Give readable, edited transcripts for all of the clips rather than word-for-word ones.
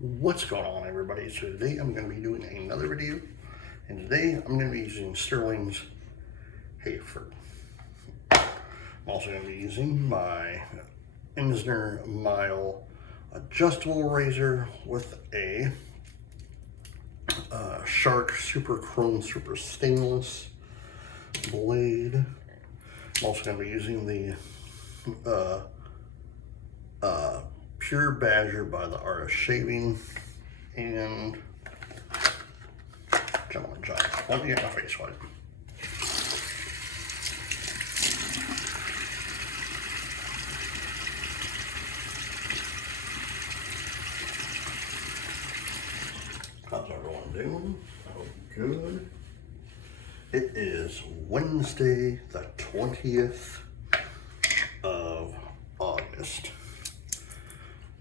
What's going on, everybody? So today I'm going to be doing another video, and today I'm going to be using Stirling's Haverford. I'm also going to be using my Insner Mile adjustable razor with a Shark Super Chrome Super Stainless blade. I'm also going to be using the Pure Badger by the Art of Shaving, and Gentleman Giant. Let me get my face wipe. How's everyone doing? I hope good. It is Wednesday, the 20th of August,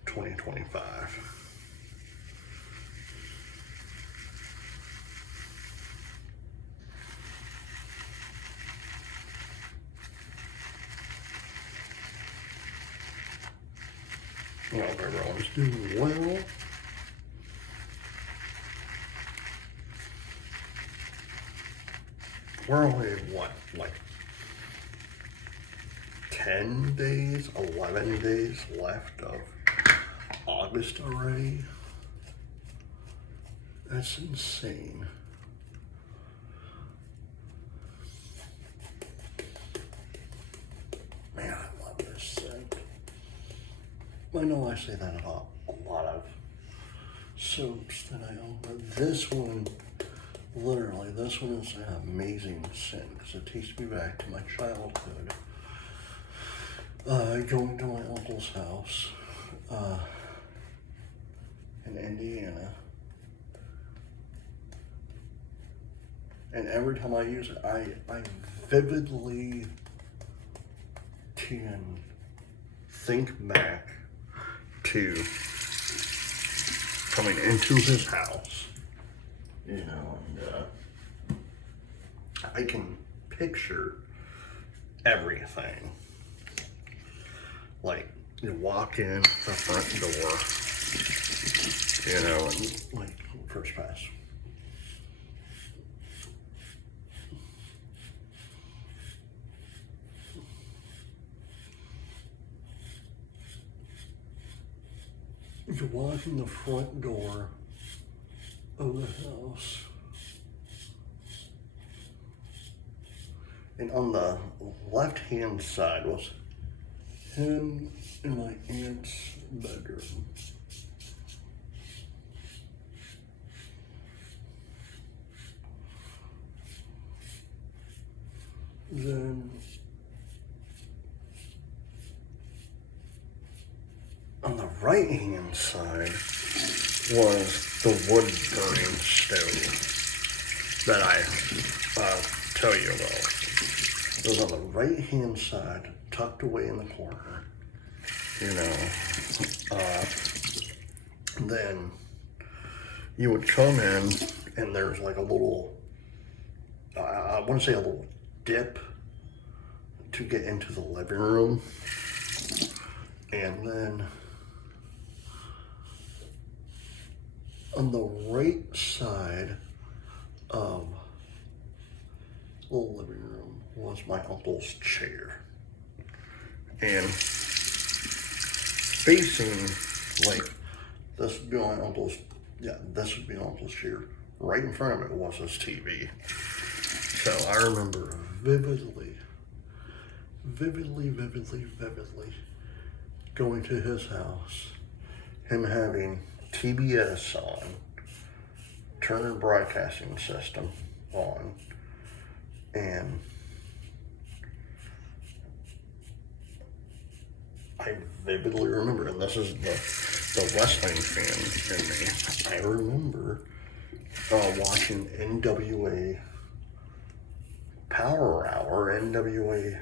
2025. I hope everyone's doing well. We're only, what, like 10 days, 11 days left of August already? That's insane. Man, I love this scent. I know I say that about a lot of soaps that I own, but this one, literally, this one is an amazing scent because it takes me back to my childhood. Going to my uncle's house in Indiana. And every time I use it, I vividly can think back to coming into his house, you know, and I can picture everything. Like, you walk in the front door, you know, and like, first pass. You walk in the front door of the house, and on the left-hand side was him in my aunt's bedroom. Then on the right-hand side was the wood burning stove that I tell you about. It was on the right-hand side, tucked away in the corner, you know. Then you would come in, and there's like a little, I want to say a little dip to get into the living room. And then on the right side of the living room was my uncle's chair. And facing, like, this would be my uncle's, this would be my uncle's chair. Right in front of it was his TV. So I remember vividly going to his house, him having TBS on, Turner Broadcasting System on, and I vividly remember, and this is the wrestling fan in me, I remember watching NWA Power Hour, NWA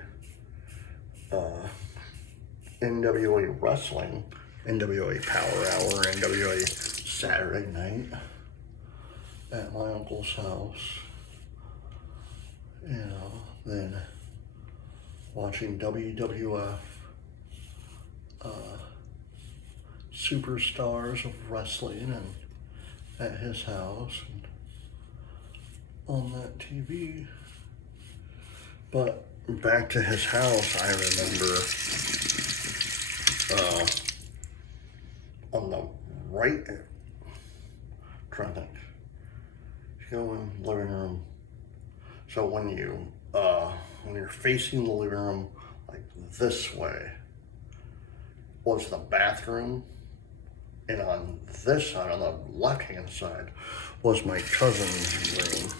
Wrestling, NWA Power Hour, NWA Saturday Night at my uncle's house, you know, then watching WWF superstars of wrestling and at his house and on that TV. But back to his house, I remember on the right, trying to think, you go in the living room. So when you're facing the living room like this way was the bathroom, and on this side, on the left-hand side, was my cousin's room.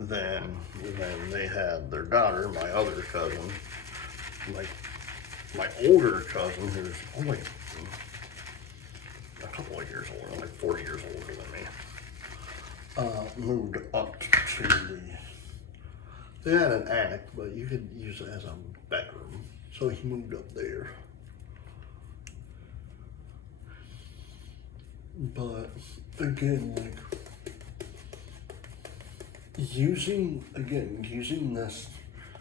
Then they had their daughter, my other cousin, my older cousin, who's only a couple of years older, like 4 years older than me, moved up to they had an attic, but you could use it as a bedroom. So he moved up there. But again, like using this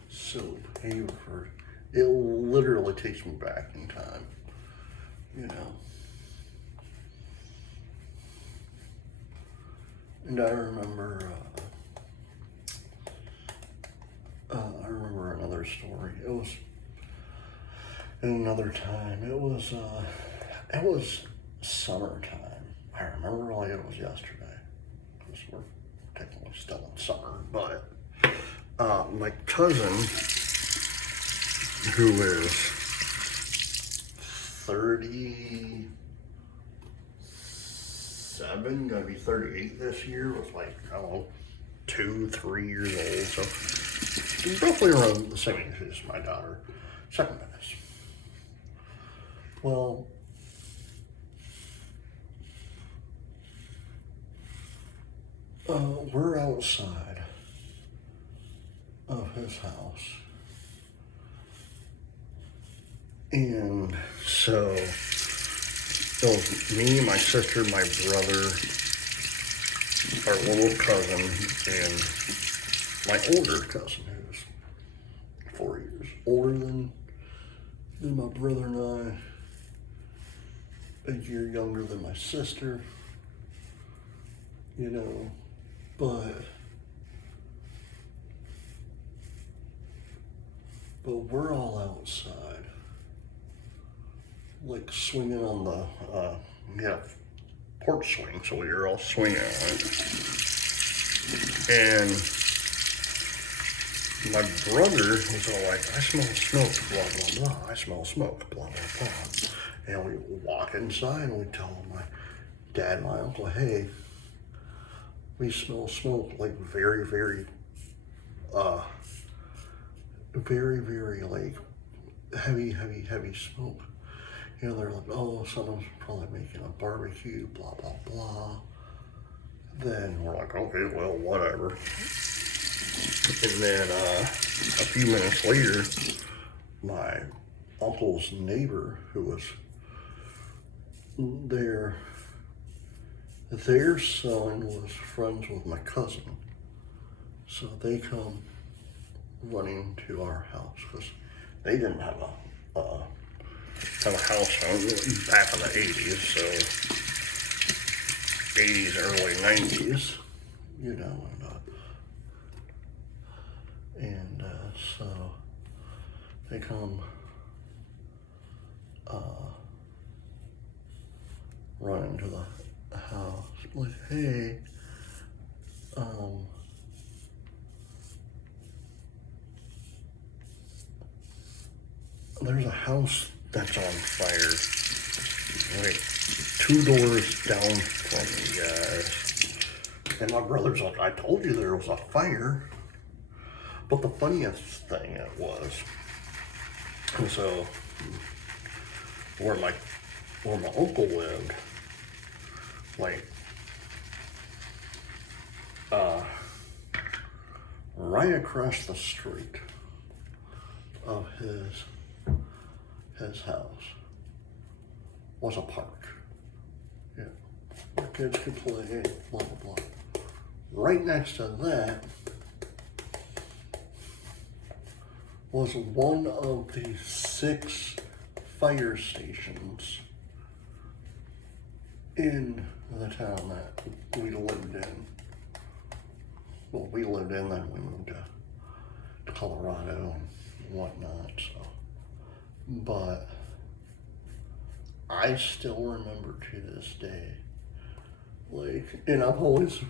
soap, Haverford, it literally takes me back in time, you know. And I remember another story. It was in another time. It was summertime. I remember like it was yesterday, because we're technically still in summer. But my cousin, who is 37, gonna be 38 this year, was like, I don't know, 2-3 years old. So roughly around the same age as my daughter, 7 minutes. Well, we're outside of his house, and so it was me, my sister, my brother, our little cousin, and my older cousin, who's 4 years older than my brother and I, a year younger than my sister, you know, but we're all outside, like swinging on the, porch swing, so we were all swinging on it, and my brother was all like, I smell smoke, blah, blah, blah. I smell smoke, blah, blah, blah. And we walk inside and we tell my dad and my uncle, hey, we smell smoke, like very, very, very like heavy smoke. You know, they're like, oh, someone's probably making a barbecue, blah, blah, blah. Then we're like, okay, well, whatever. And then a few minutes later, my uncle's neighbor, who was there, their son was friends with my cousin. So they come running to our house, because they didn't have a house phone back in the 80s, so 80s, early 90s, you know, and so they come running to the house, like, hey, there's a house that's on fire, like 2 doors down from you guys. And my brother's like, I told you there was a fire. But the funniest thing it was, and so where my uncle lived, like right across the street of his house was a park. Yeah, where kids could play, blah, blah, blah. Right next to that was one of the 6 fire stations in the town that we lived in. Well, we lived in, then we moved to Colorado and whatnot, so. But I still remember to this day, like, and I've always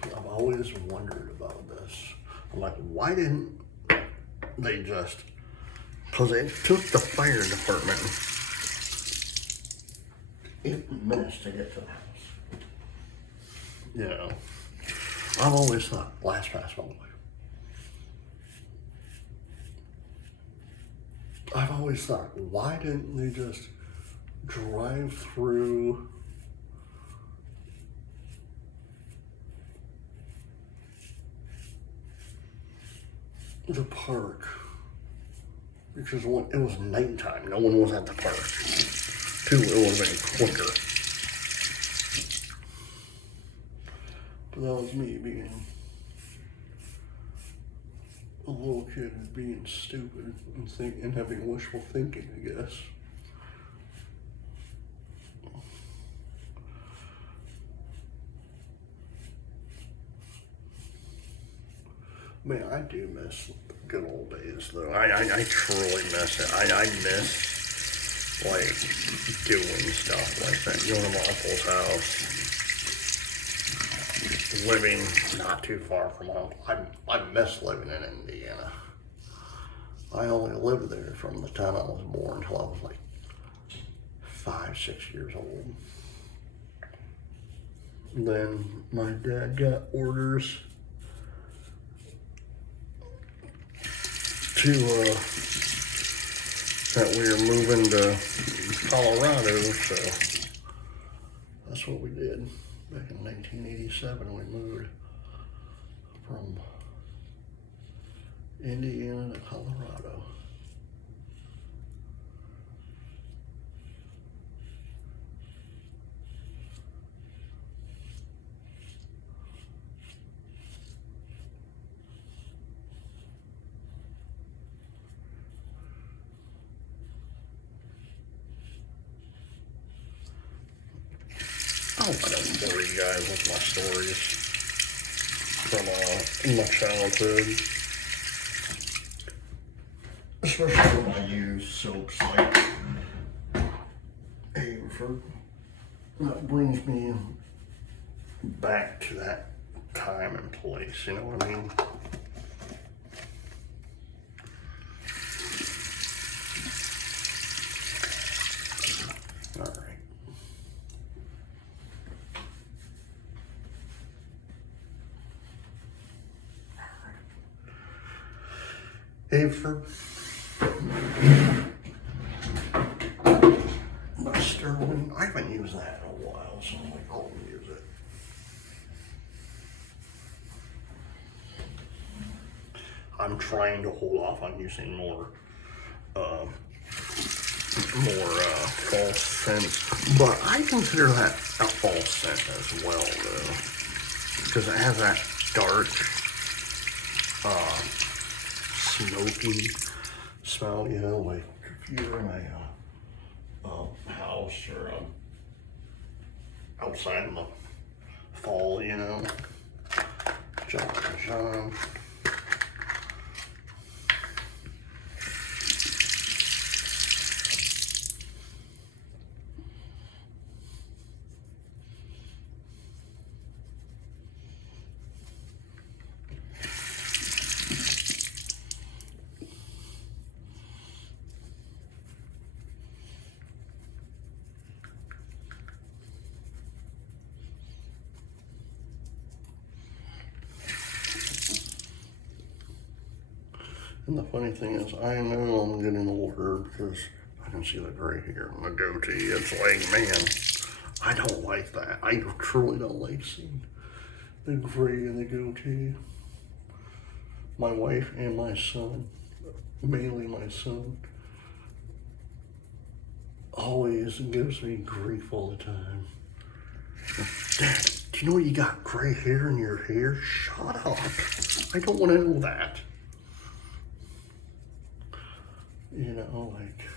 wondered about this. I'm like, why didn't they just, because it took the fire department 8 minutes to get to the house. You know, I've always thought, LastPass only. I've always thought, why didn't they just drive through the park? Because it was nighttime, no one was at the park. 2, it would have been quicker. But that was me being a little kid and being stupid and having wishful thinking, I guess. Man, I do miss the good old days, though. I truly miss it. I miss, like, doing stuff like that. Going to my uncle's house, living not too far from home. I miss living in Indiana. I only lived there from the time I was born until I was like 5, 6 years old. Then my dad got orders to that we were moving to Colorado, so that's what we did. Back in 1987, we moved from Indiana to Colorado. I don't bore you guys with my stories from my childhood. Especially when I use soaps like Haverford. That brings me back to that time and place, you know what I mean? Alright. Haverford by Stirling. I haven't used that in a while, so I'm like, I'll use it. I'm trying to hold off on using more false scents, but I consider that a false scent as well, though, because it has that dark, smoky smell, you know, like if you're in a house or outside in the fall, you know, John. And the funny thing is, I know I'm getting older because I can see the gray hair on the goatee. It's like, man, I don't like that. I truly don't like seeing the gray in the goatee. My wife and my son, mainly my son, always gives me grief all the time. Dad, do you know you got gray hair in your hair? Shut up. I don't want to know that. You know, like,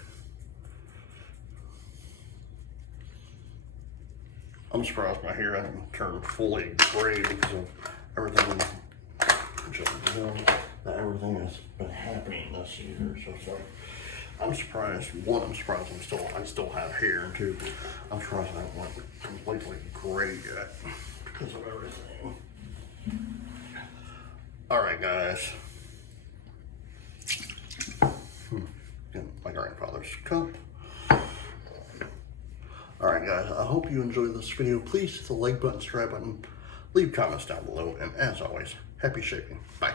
I'm surprised my hair hasn't turned fully gray because of everything, just, you know, that everything has been happening this year. So it's like, I'm surprised. One, I'm surprised I still have hair, and two, I'm surprised I haven't went completely gray yet because of everything. All right, guys. My grandfather's cup. Alright guys, I hope you enjoyed this video. Please hit the like button, subscribe button, leave comments down below, and as always, happy shaping. Bye.